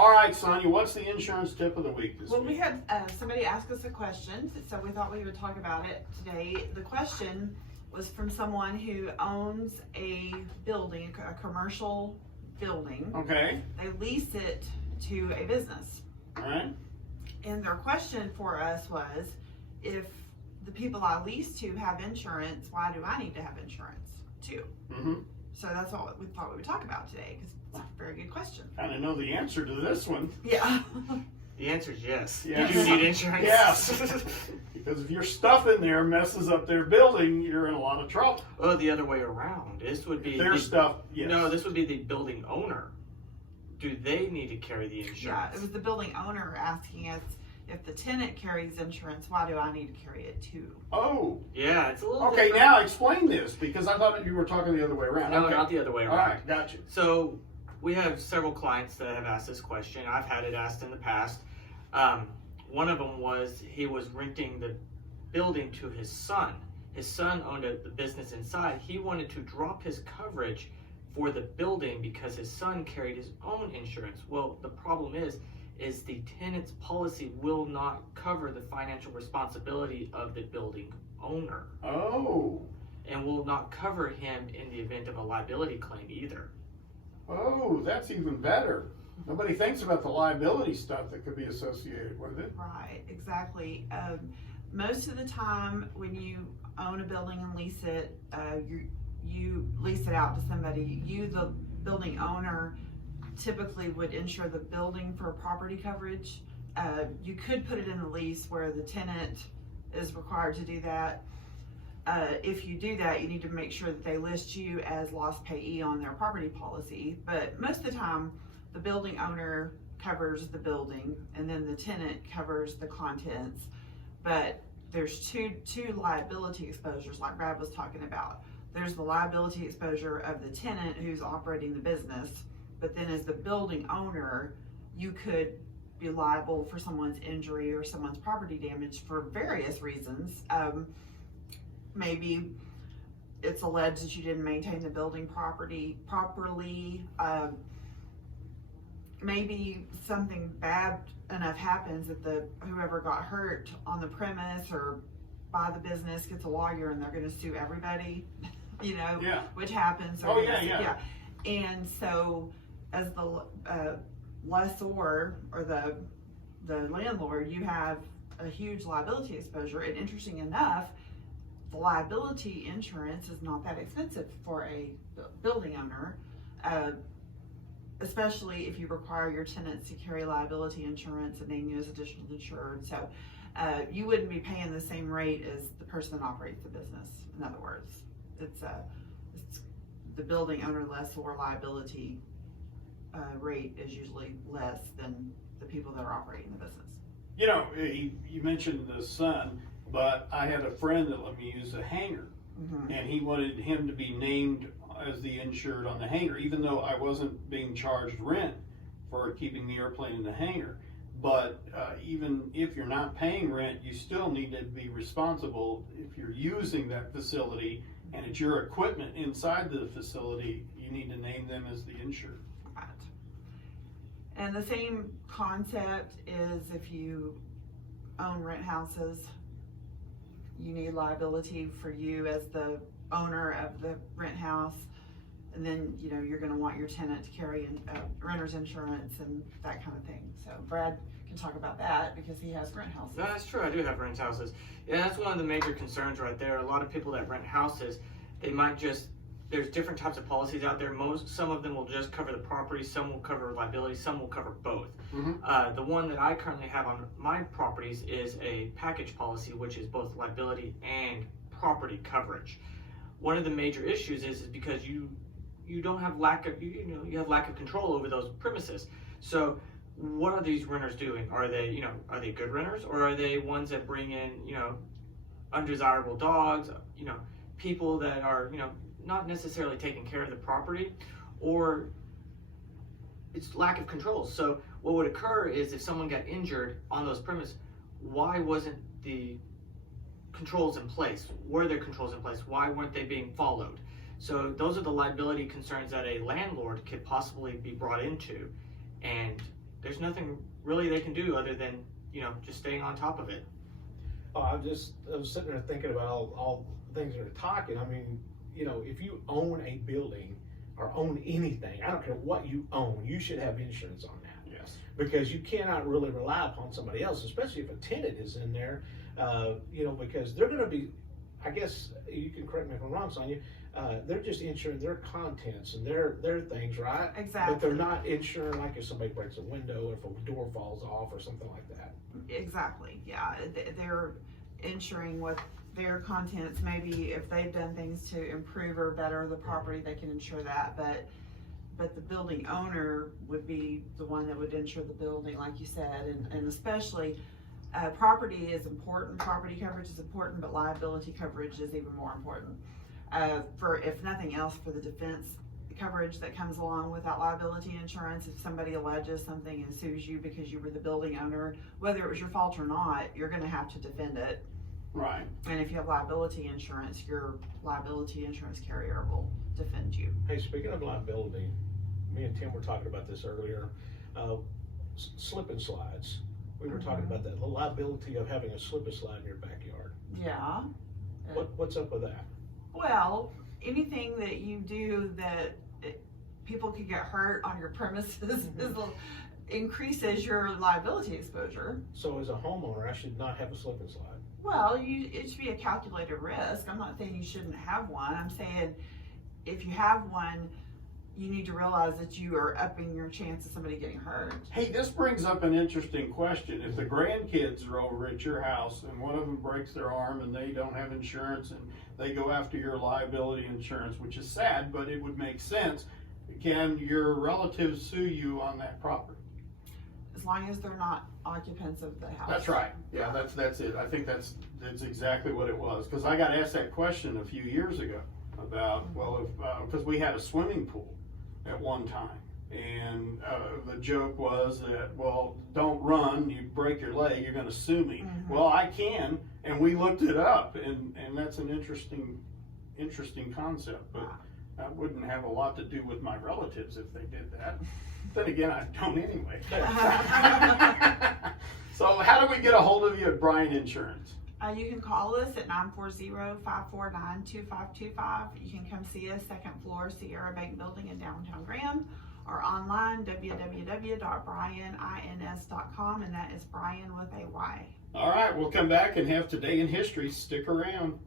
All right, Sonia, what's the insurance tip of the week this Well, week? we had somebody ask us a question, so we thought we would talk about it today. The question was from someone who owns a building, a commercial building. Okay. They lease it to a business. All right. And their question for us was, if the people I lease to have insurance, why do I need to have insurance too? Mm-hmm. So that's what we thought we would talk about today, because it's a very good question. Kind of know the answer to this one. Yeah. The answer is yes. Yes. You do need insurance. Yes. Because if your stuff in there messes up their building, you're in a lot of trouble. Well, the other way around. This would be Their stuff, yes. No, this would be the building owner. Do they need to carry the insurance? Yeah, it was the building owner asking us, if the tenant carries insurance, why do I need to carry it too? Oh. Yeah, it's a little Okay, different. now explain this, because I thought you were talking the other way around. No, Okay. not the other way All around. right, gotcha. So we have several clients that have asked this question. I've had it asked in the past. One of them was he was renting the building to his son. His son owned the business inside. He wanted to drop his coverage for the building because his son carried his own insurance. Well, the problem is the tenant's policy will not cover the financial responsibility of the building owner. Oh. And will not cover him in the event of a liability claim either. Oh, that's even better. Nobody thinks about the liability stuff that could be associated with it. Right, exactly. Most of the time when you own a building and lease it, you lease it out to somebody. You, the building owner, typically would insure the building for property coverage. You could put it in the lease where the tenant is required to do that. If you do that, you need to make sure that they list you as loss payee on their property policy. But most of the time, the building owner covers the building and then the tenant covers the contents. But there's two liability exposures like Brad was talking about. There's the liability exposure of the tenant who's operating the business, but then as the building owner, you could be liable for someone's injury or someone's property damage for various reasons. Maybe it's alleged that you didn't maintain the building properly. Maybe something bad enough happens that whoever got hurt on the premise or by the business gets a lawyer and they're going to sue everybody, Yeah. which happens. Oh, yeah. And so as the lessor or the landlord, you have a huge liability exposure. And interesting enough, the liability insurance is not that expensive for a building owner, especially if you require your tenants to carry liability insurance and name you as additional insured. So you wouldn't be paying the same rate as the person that operates the business. In other words, it's the building owner lessor liability rate is usually less than the people that are operating the business. You mentioned the son, but I had a friend that let me use a hangar, and he wanted him to be named as the insured on the hangar, even though I wasn't being charged rent for keeping the airplane in the hangar. But even if you're not paying rent, you still need to be responsible. If you're using that facility and it's your equipment inside the facility, you need to name them as the insured. Right. And the same concept is if you own rent houses, you need liability for you as the owner of the rent house. And then, you're going to want your tenant to carry renter's insurance and that kind of thing. So Brad can talk about that because he has rent houses. No, that's true. I do have rent houses. Yeah, that's one of the major concerns right there. A lot of people that rent houses, they might there's different types of policies out there. Some of them will just cover the property, some will cover liability, some will cover both. The one that I currently have on my properties is a package policy, which is both liability and property coverage. One of the major issues is because you don't have you have lack of control over those premises. So what are these renters doing? Are they good renters, or are they ones that bring in undesirable dogs, people that are not necessarily taking care of the property, or it's lack of control. So what would occur is if someone got injured on those premises, why wasn't the controls in place? Were there controls in place? Why weren't they being followed? So those are the liability concerns that a landlord could possibly be brought into, and there's nothing really they can do other than, just staying on top of it. Oh, I was sitting there thinking about all the things that are talking. I mean, if you own a building or own anything, I don't care what you own, you should have insurance on that. Yes. Because you cannot really rely upon somebody else, especially if a tenant is in there, because they're going to be, I guess you can correct me if I'm wrong, Sonia, they're just insuring their contents and their things, right? Exactly. But they're not insuring like if somebody breaks a window or if a door falls off or something like that. Exactly, yeah. They're insuring what their contents, maybe if they've done things to improve or better the property, they can insure that, but the building owner would be the one that would insure the building, like you said, and especially property is important, property coverage is important, but liability coverage is even more important. For, if nothing else, for the defense coverage that comes along with that liability insurance. If somebody alleges something and sues you because you were the building owner, whether it was your fault or not, you're going to have to defend it. Right. And if you have liability insurance, your liability insurance carrier will defend you. Hey, speaking of liability, me and Tim were talking about this earlier. Slip and slides. We were talking about that, the liability of having a slip and slide in your backyard. Yeah. What's up with that? Well, anything that you do that people could get hurt on your premises increases your liability exposure. So as a homeowner, I should not have a slip and slide. Well, it should be a calculated risk. I'm not saying you shouldn't have one. I'm saying if you have one, you need to realize that you are upping your chance of somebody getting hurt. Hey, this brings up an interesting question. If the grandkids are over at your house and one of them breaks their arm and they don't have insurance and they go after your liability insurance, which is sad, but it would make sense, can your relatives sue you on that property? As long as they're not occupants of the house. That's right. Yeah, that's it. I think that's exactly what it was. Because I got asked that question a few years ago about, well, if because we had a swimming pool at one time, and the joke was that, well, don't run, you break your leg, you're going to sue me. Mm-hmm. Well, I can, and we looked it up, and that's an interesting concept, but that wouldn't have a lot to do with my relatives if they did that. Then again, I don't anyway. So how do we get a hold of you at Bryan Insurance? You can call us at 940-549-2525. You can come see us, second floor, Sierra Bank Building in downtown Graham, or online, www.brianins.com, and that is Brian with a Y. All right, we'll come back and have Today in History. Stick around.